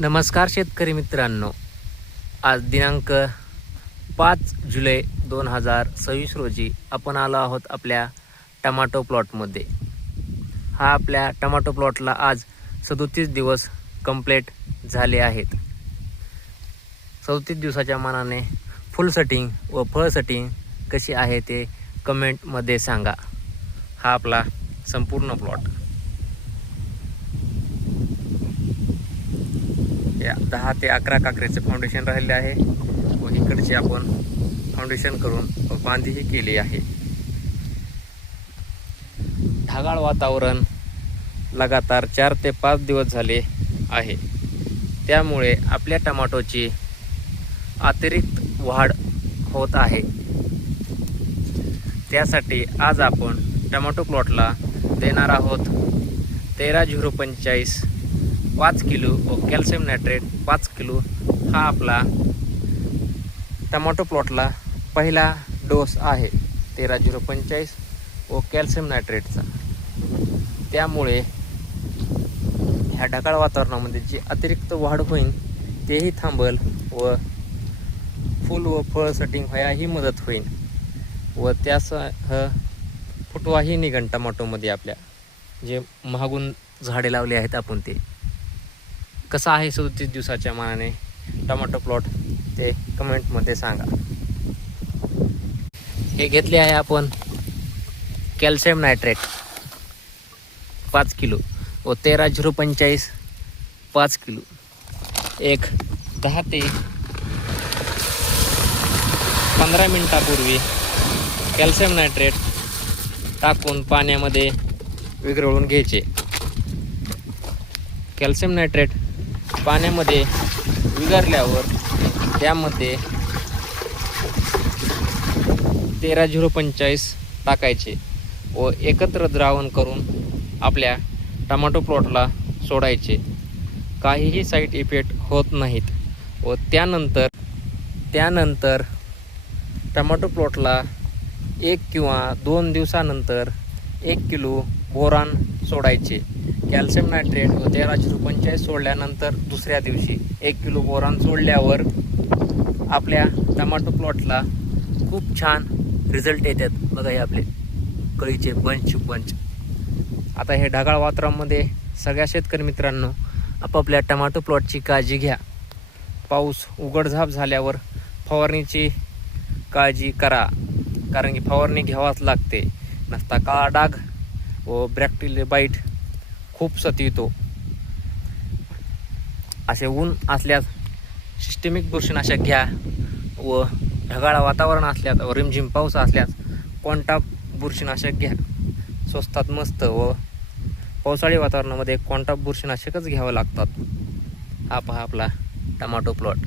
नमस्कार शेतकरी मित्रांनो, आज दिनांक 5 जुलै 2026 रोजी आपण आलो आहोत आपल्या टमाटो प्लॉटमध्ये. हा आपल्या टमाटो प्लॉटला आज 37 दिवस कंप्लीट झाले आहेत. 37 दिवसाच्या मानाने फुल सेटिंग व फळ सेटिंग कशी आहे ते कमेंटमध्ये सांगा. हा आपला संपूर्ण प्लॉट या 10 ते 11 काकरेचे फाउंडेशन राहिले आहे व इकडचे आपण फाउंडेशन करून बांधीही केली आहे. ढगाळ वातावरण लगातार 4 ते 5 दिवस झाले आहे, त्यामुळे आपल्या टमाटोची अतिरिक्त वाढ होत आहे. त्यासाठी आज आपण टमाटो प्लॉटला देणार आहोत 13-0-45 5 किलो व कॅल्शियम नायट्रेट 5 किलो. हा आपला टमाटो प्लॉटला पहिला डोस आहे 13-0-45 व कॅल्शियम नायट्रेटचा. त्यामुळे ह्या ढगाळ वातावरणामध्ये जी अतिरिक्त वाढ होईल तेही थांबल व फुल व फळ सेटिंग व्हायलाही मदत होईल व त्यासह फुटवाही निघन टमाटोमध्ये. आपल्या जे महागून झाडे लावले आहेत आपण ते कसं आहे 37 दिवसाच्या मानाने टमाटो प्लॉट ते कमेंटमध्ये सांगा. हे घेतले आहे आपण कॅल्शियम नायट्रेट 5 किलो व 13-0-45 5 किलो. एक 10 ते 15 मिनिटापूर्वी कॅल्शियम नायट्रेट टाकून पाण्यामध्ये विरघळवून घ्यायचे. कॅल्शियम नायट्रेट पाण्यामध्ये विरघळल्यावर त्यामध्ये 13-0-45 टाकायचे व एकत्र द्रावण करून आपल्या टमाटो प्लॉटला सोडायचे. काहीही साईड इफेक्ट होत नाहीत व त्यानंतर टमाटो प्लॉटला 1 किंवा 2 दिवसानंतर 1 किलो बोरान सोडायचे. कॅल्शियम नायट्रेट व 13-0-45 सोडल्यानंतर दुसऱ्या दिवशी 1 किलो बोरान सोडल्यावर आपल्या टमाटो प्लॉटला खूप छान रिझल्ट येतात. बघा हे आपले कळीचे बंच. आता हे ढगाळ वातावरणामध्ये सगळ्या शेतकरी मित्रांनो आपापल्या टमाटो प्लॉटची काळजी घ्या. पाऊस उघडझाप झाल्यावर फवारणीची काळजी करा, कारण की फवारणी घ्यावाच लागते. नसता काळा डाग व बॅक्टेरियल बाईट खूप सतवितो. असे ऊन असल्यास सिस्टेमिक बुरशीनाशक घ्या व ढगाळ वातावरण असल्यास व रिमझिम पाऊस असल्यास कॉन्टॉप बुरशीनाशक घ्या. स्वस्तात मस्त व पावसाळी वातावरणामध्ये कॉन्टॉप बुरशीनाशकच घ्यावं लागतात. हा पहा आपला टमाटो प्लॉट.